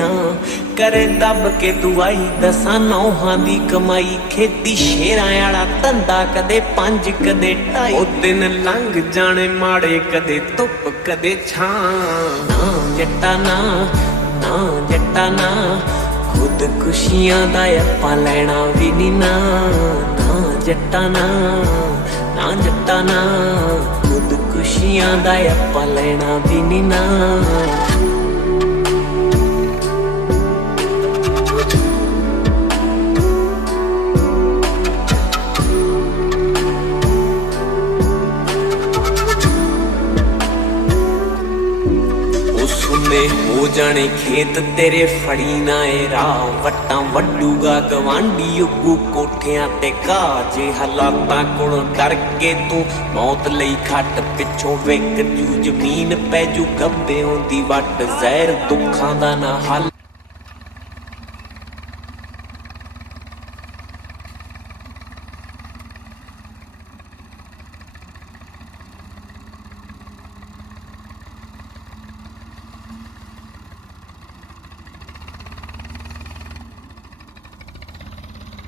ना करे दब के दुआई दसा नौहां दी कमाई खेती शेरां आला धंधा कदे 5 कदे 2.5 ओ दिन लंघ जाने माड़े कदे धुप कदे छां ना जट्टा ना ना जट्टा ना खुद खुशियां दा आपां लैना भी नी ना ना जट्टा ना ना जट्टा ना खुद खुशियां दा आपां लैना भी नी ना हो जाने खेत तेरे फड़ी ना ए राह वट्टां वड्डूगा गवांढी उगू कोठियां ते घाह जे हालातां कोलों डर के तू मौत लई खट पिछों विक जू जमीन पै जू गब्बे होंदी वट जहर दुखां दा ना हल